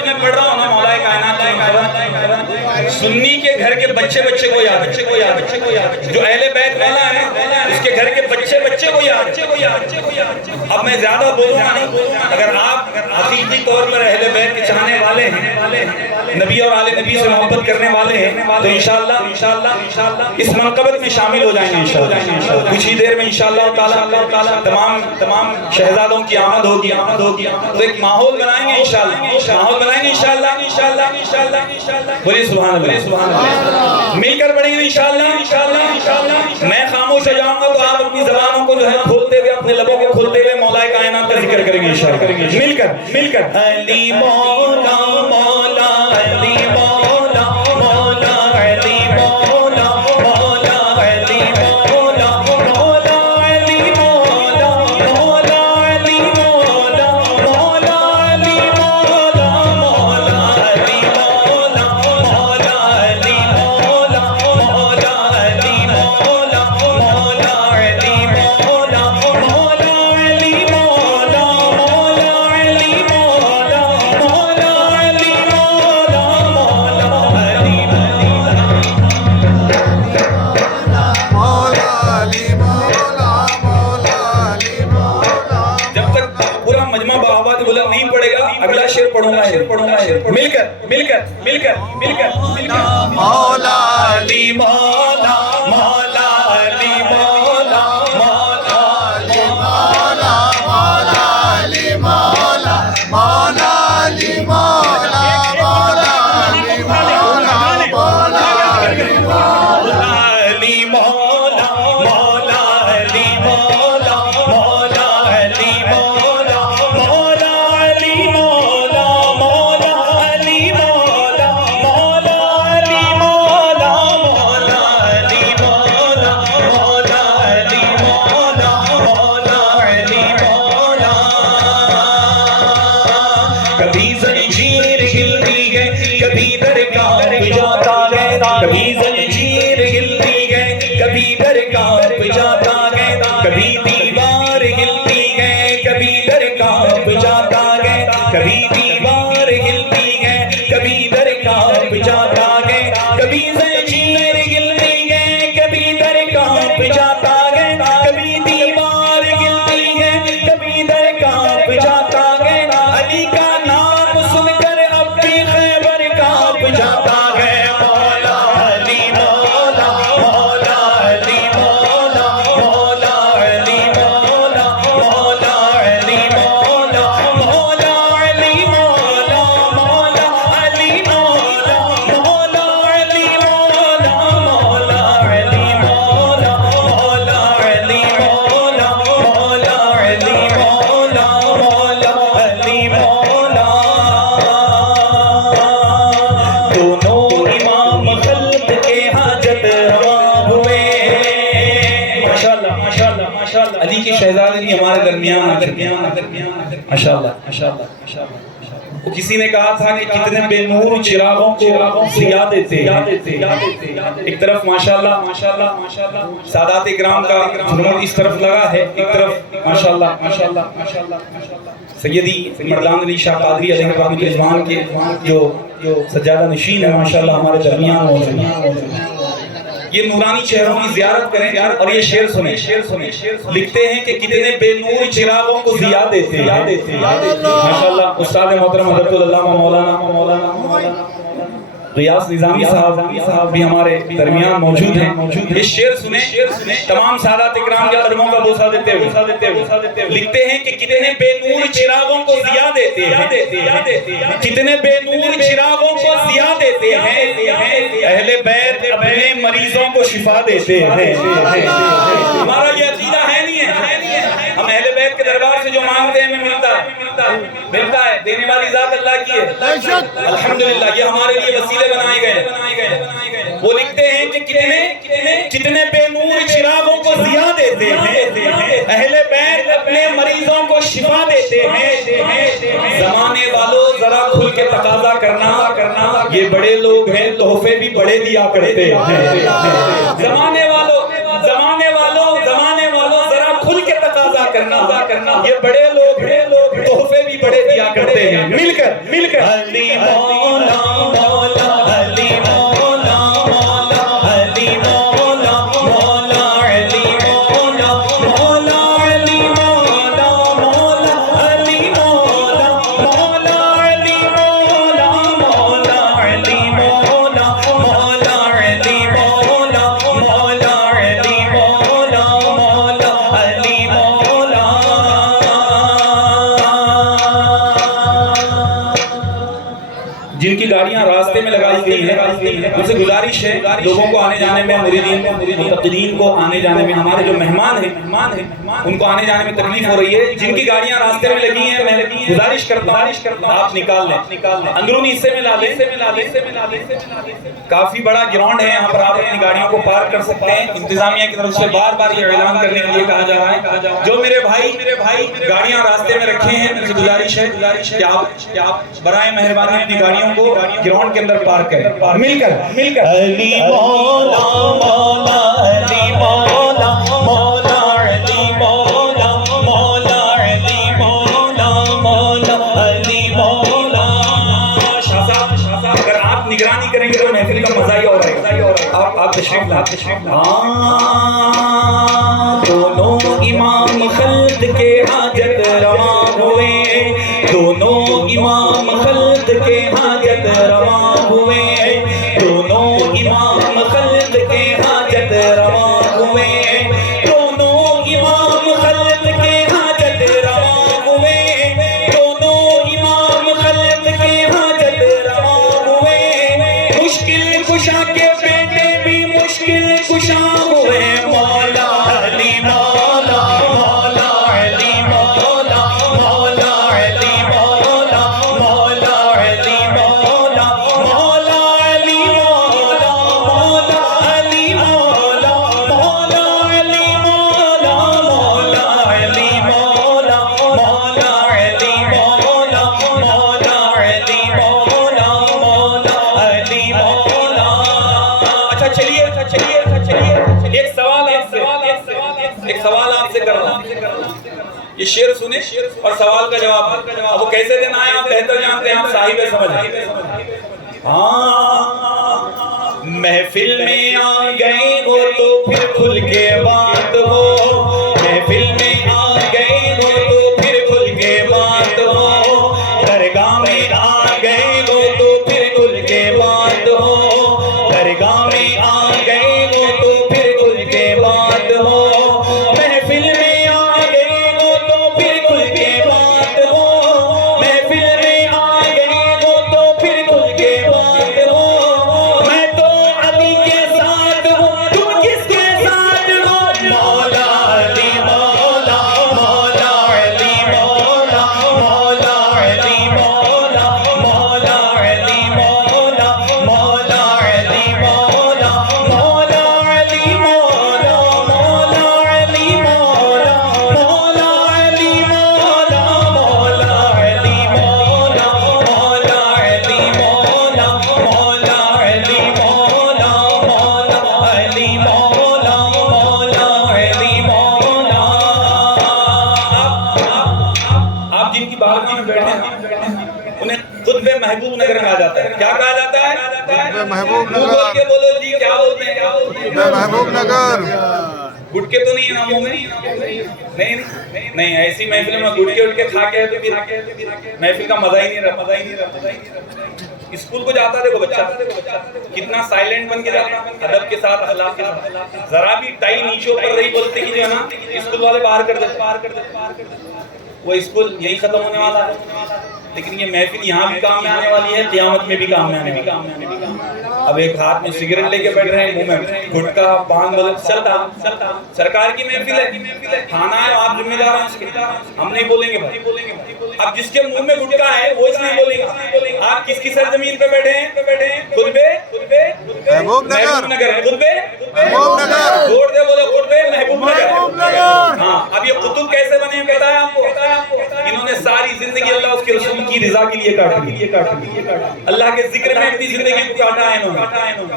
جب میں پڑھ رہا ہوں نا مولا کائنات سنی کے گھر کے بچے کو یاد جو اہل بیت والا ہے اس کے گھر کے بچے کو یاد. اب میں زیادہ بولوں گا نہیں. اگر آپ حقیقی طور پر اہل بیت کے چاہنے والے ہیں, نبی اور آل نبی سے محبت کرنے والے ہیں, تو انشاءاللہ اس منقبت میں شامل ہو جائیں گے انشاءاللہ. کچھ ہی دیر میں انشاءاللہ تعالی تمام شہزادوں کی آمد ہوگی. تو ایک ماحول بنائیں گے انشاءاللہ. بولیے سبحان اللہ. مل کر پڑھیں گے انشاءاللہ. میں خاموش ہو جاؤں گا تو آپ اپنی زبانوں کو جو ہے کھولتے ہوئے, اپنے لبوں کو کھولتے ہوئے مولا کائنات کا ذکر کریں گے انشاءاللہ. مل کر علی مولا مولا علی مولا مولا علی مولا مولا علی مولا مولا علی مولا مولا علی مولا مولا علی مولا مولا علی مولا مولا علی مولا مولا علی مولا مولا علی مولا مولا علی مولا مولا علی مولا مولا علی جب تک پورا مجمع بآباد بلند نہیں پڑے گا اگلا شعر پڑھوں گا. مل کر مولا علی مولا مولا علی مولا مولا علی مولا مولا علی مولا مولا علی مولا مولا علی مولا مولا علی مولا علی مولا مولا علی مولا مولا علی مولا مولا علی مولا مولا علی مولا مولا علی مولا مولا علی مولا مولا علی مولا مولا علی مولا. کبھی زنجیر ہلتی ہے کبھی درگاہ پہ جاتا ہے, کبھی زنجیر ہلتی ہے کبھی درگاہ پہ جاتا ہے, کبھی دیوار ہلتی ہے کبھی درگاہ پہ جاتا ہے, کبھی دیوار ہلتی ہے کبھی درگاہ پہ جاتا ہے, کبھی زنجیر ہلتی ہے کبھی درگاہ پہ جاتا ہے, کبھی دیوار ہلتی ہے کبھی درگاہ پہ جاتا ہے. علی کا نام سن کر اب بھی خیبر کانپ جاتا ہے. مولا علی مولا مولا علی مولا مولا علی مولا مولا علی مولا مولا علی مولا مولا علی مولا مولا علی مولا مولا علی مولا مولا علی مولا مولا علی مولا مولا علی مولا. دونوں امام خلق کے حاجت روا ہوئے. ماشاءاللہ ماشاءاللہ ماشاءاللہ علی کے شہزادے بھی ہمارے درمیان آ چکے ہیں. ماشاءاللہ ماشاءاللہ. وہ کسی نے کہا تھا کہ کتنے بے نور چراغوں کو ضیاء دیتے ہیں. ایک طرف ماشاءاللہ سادات اکرام کا جھومر اس طرف لگا ہے, ایک طرف ماشاءاللہ سیدی مردان علی شاہ قادری علیہ الرحمۃ رضوان کے جو سجادہ نشین ہے ماشاءاللہ ہمارے درمیان موجود ہیں. یہ نورانی چہروں کی زیارت کریں اور یہ شعر سنیں. لکھتے ہیں کہ کتنے بے نور چراغوں کو ضیاء دیتے ہیں. ماشاءاللہ استاد محترم حضرت العلامہ مولانا ریاض نظامی صاحب بھی ہمارے درمیان موجود ہیں. یہ شعر سنیں تمام سادات اکرام کے قدموں کا بوسہ دیتے ہوئے. لکھتے ہیں کہ کتنے بے نور چراغوں کو ضیاء دیتے ہیں, کتنے بے نور چراغوں کو ضیاء دیتے ہیں, اہل بیت اپنے مریضوں کو شفا دیتے ہیں. ہمارا یہ عقیدہ ہے نہیں ہے. ہم اہل بیت کے دربار سے جو مانگتے ہیں ہمیں ملتا ہے. دینے والی ذات اللہ کی ہے الحمدللہ. یہ ہمارے لیے وسیلے بنائے گئے. وہ لکھتے ہیں کہ کتنے بے نور چراغوں کو ضیاء دیتے ہیں, اہل بیت اپنے مریضوں کو شفا دیتے ہیں. زمانے والوں ذرا کھل کے تقاضا کرنا, یہ بڑے لوگ ہیں تحفے بھی بڑے دیا کرتے ہیں. زمانے والوں ذرا کھل کے تقاضا کرنا یہ بڑے لوگ ہیں تحفے بھی بڑے دیا کرتے ہیں مل کر علی مولا مولا علی مولا مولا علی مولا مولا علی مولا مولا علی مولا مولا علی مولا مولا علی مولا مولا علی مولا مولا علی مولا مولا علی مولا مولا علی مولا جن کی گاڑیاں راستے میں لگائی گئی ہیں ان سے گزارش ہے لوگوں کو آنے جانے میں مریدین متقدین کو آنے جانے میں ہمارے جو مہمان ہیں ان کو آنے جانے میں تکلیف ہو رہی ہے جن کی گاڑیاں راستے میں لگی ہیں میں گزارش کرتا ہوں آپ نکال لیں اندرونی حصے میں لا لیں کافی بڑا گراؤنڈ ہے یہاں پر آپ اپنی گاڑیوں کو پارک کر سکتے ہیں انتظامیہ کی طرف سے بار بار یہ اعلان کرنے کے لیے کہا جا رہا ہے جو میرے بھائی گاڑیاں راستے میں رکھے ہیں ان سے گزارش ہے کہ آپ برائے مہربانی اپنی گاڑیوں کو گراؤنڈ کے اندر پارک کریں مل کر علی مولا مولا علی مولا مولا علی مولا مولا علی مولا مولا علی مولا شاہ صاحب اگر آپ نگرانی کریں گے تو محفل کا مزہ ہی اور ہے آپ تشریف لائیں دونوں امام خلد کے حاجت روا ہوئے دونوں امام خلد کے حاجت روا ہوئے دونوں امام خلد کے حاجت روا ہوئے دونوں امام خلد کے حاجت روا ہوئے دونوں امام خلد کے حاجت روا ہوئے مشکل کشا کے بیٹے بھی مشکل کشا ہوئے مولا علی مولا مولا علی مولا مولا علی مولا مولا علی مولا مولا علی مولا مولا علی مولا مولا علی مولا مولا علی مولا مولا علی مولا مولا علی مولا مولا علی مولا اچھا چلیے ایک سوال آپ سے کر رہا ہوں یہ شعر سنیں اور سوال کا جواب اب وہ کیسے دینا ہے آپ بہتر جانتے ہیں آپ صاحب سمجھ محفل میں آ گئے ہو تو پھر کھل کے بات ہو محفل میں آ گئے ہو تو پھر کھل کے بات ہو درگاہ میں آ گئے ہو تو پھر کھل کے بات ہو درگاہ میں آ گئے ہو تو پھر کھل کے بات ہو محفل میں آ گئے ہو تو پھر کھل کے بات ہو محفل میں آ گئے ہو تو پھر کھل کے بات ہو میں تو علی کے ساتھ ہوں تم کس کے ساتھ ہو مولا علی مولا مولا علی مولا مولا علی مولا مولا علی مولا مولا علی مولا مولا علی مولا مولا علی مولا مولا علی مولا مولا علی مولا مولا علی مولا مولا علی مولا مولا علی مولا مولا علی مولا آپ جن کی بات میں بیٹھے ہیں انہیں خطب محبوب نگر کہا جاتا ہے کیا کہا جاتا ہے محبوب بول نگر کے بولو جی کیا بولتے ہیں محبوب نگر گٹکے تو نہیں ہے ناموں میں نہیں ایسی محفل میں گٹکے اٹھ کے کھا کے تو پھر محفل کا مزہ ہی نہیں رہا اسکول کو جاتا دیکھو بچہ کتنا سائلنٹ بن کے جاتا ادب کے ساتھ اخلاق کے ساتھ ذرا بھی ٹائی نیچے اوپر نہیں بولتے کہ جو ہے نا اسکول والے باہر کر دیتے وہ اسکول یہی ختم ہونے والا ہے لیکن یہ محفل یہاں بھی کام میں آنے والی ہے قیامت میں بھی کام میں آنے والی ہے اب ایک ہاتھ میں سگریٹ لے کے بیٹھ رہے ہیں منہ میں گٹکا پان بلد چلتا سرکار کی محفل ہے کھانا ہے آپ ذمہ دار ہیں اس کے ہم نہیں بولیں گے اب جس کے منہ میں گٹکا ہے وہ اس نہیں بولیں گے آپ کس کی سرزمین پہ بیٹھے ہیں خطبے محبوب نگر خطبے محبوب نگر زور دے بولو خطبے محبوب محبوب نگر نگر ہاں اب یہ قطب کیسے بنے پتا ہے آپ کو انہوں نے ساری زندگی اللہ اس کے رسول کی رضا کے لیے کاٹی، اللہ کے ذکر میں اپنی زندگی کو کاٹا ہے انہوں نے،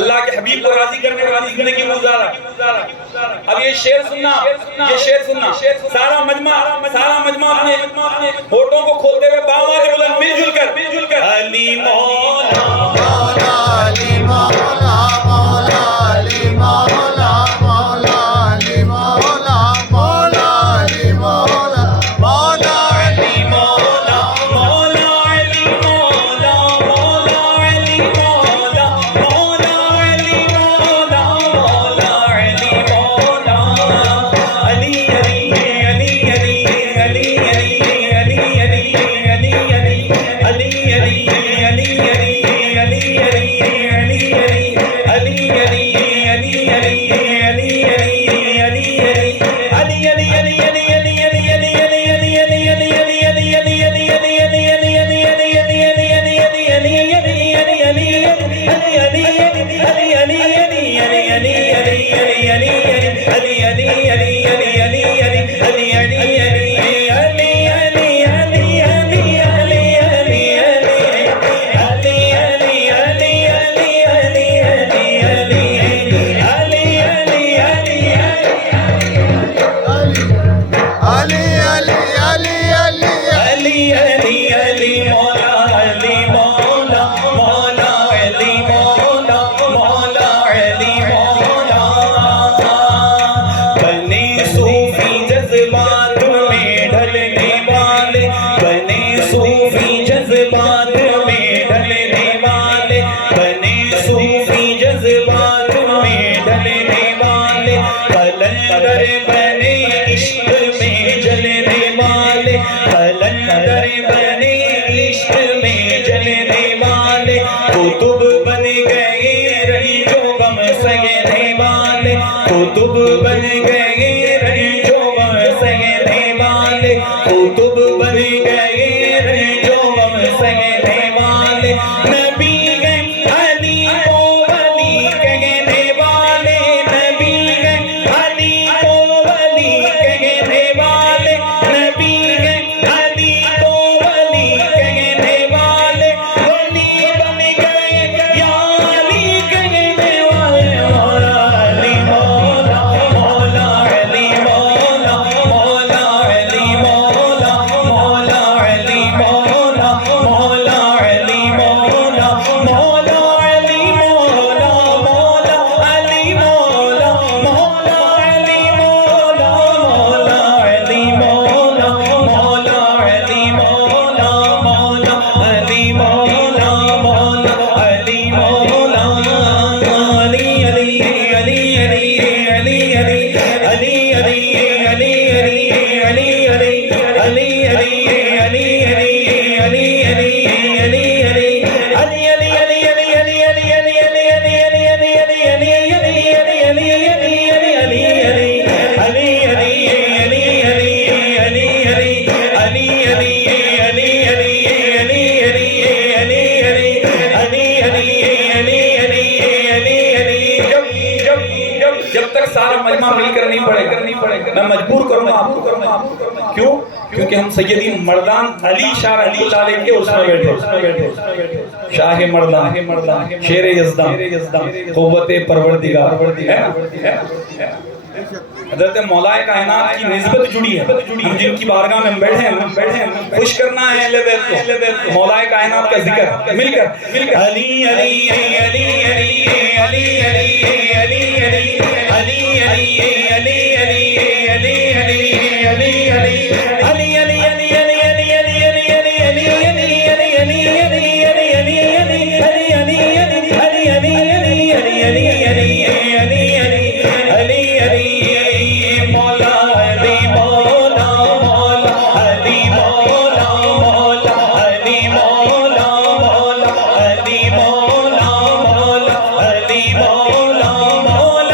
اللہ کے حبیب کو راضی کرنے والی زندگی کو گزارا۔ اب یہ شعر سننا، سارا مجمع اپنے ہوٹوں کو کھولتے ہوئے باوات بلند مل جل کر علی مولا مولا علی مولا مولا علی مولا مولا علی مولا مولا علی مولا مولا علی مولا مولا علی مولا مولا علی مولا مولا علی مولا مولا علی مولا علی علی علی علی علی علی علی علی کتب بن گئے رنجو غم سہنے والے، کتب بن گئے رنجو غم سہنے والے، نبی گئے علی کو ولی کہنے والے، نبی گئے علی کو ولی کہنے والے، نبی گئے علی کو ولی کہنے والے، ولی بن گئے یا علی کہنے والے، مولا علی مولا مولا علی مولا مولا علی مولا مولا علی مولا مولا علی مولا مولا علی مولا مولا علی مولا مولا علی مولا مولا علی مولا مولا علی مولا مولا علی مولا مولا علی مولا علی علی علی علی علی علی علی علی علی جب تک سارا مجمع مل کر نہیں پڑے گا، میں مجبور کروں گا آپ کو، کیوں؟ کیونکہ ہم سیدی مردان علی شاہ رحمۃ اللہ علیہ کے اس میں بیٹھے، شاہ مردان، شیر یزدان، قوت پروردگار ہے نا؟ حضرت مولا کائنات کی نسبت جڑی ہے، ہم جن کی بارگاہ میں بیٹھے ہیں، خوش کرنا ہے اہل بیت کو، مولا کائنات کا ذکر مل کر علی علی علی علی علی علی علی علی مولا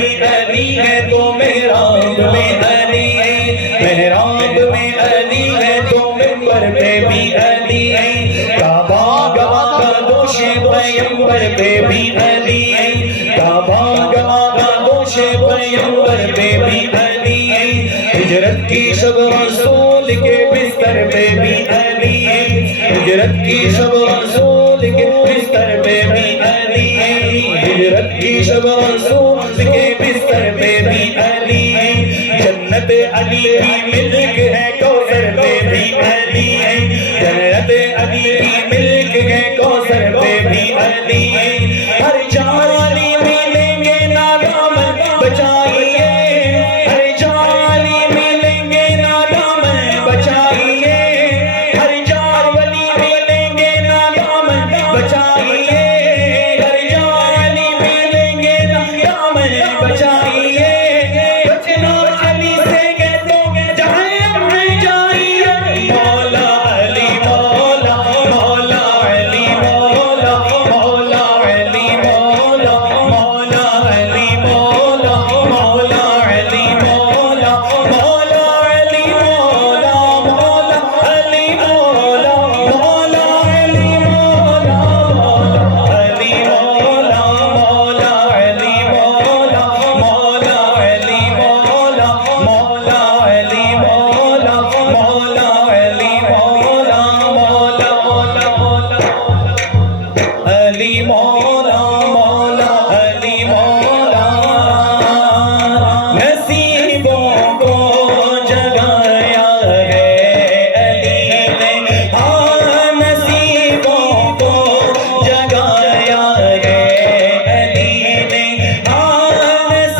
بھی علی ہے تو محراب میں علی ہے، محراب میں علی ہے تو منبر پہ بھی علی ہے، کعبہ گواہ کا دوش پیغمبر پہ بھی علی ہے، کعبہ گواہ کا دوش پیغمبر پہ بھی علی ہے، ہجرت کی شب رسول کے بستر پہ بھی علی ہے، ہجرت کی شب رسول کے بستر پہ بھی علی ہے، ہجرت کی شب رسول کے بستر پہ بھی علی ہے، جنت علی کی ملک ہے کوثر پہ بھی علی ہے، جنت علی کی ملک ہے کوثر پہ بھی علی ہے، ہر جانی ملیں گے نادامن بچائیے، ہر جانی ملیں گے نادامن بچائیے، ہر جانی ملیں گے نادامن بچائیے، ہر جانی ملیں گے نادامن بچائیے،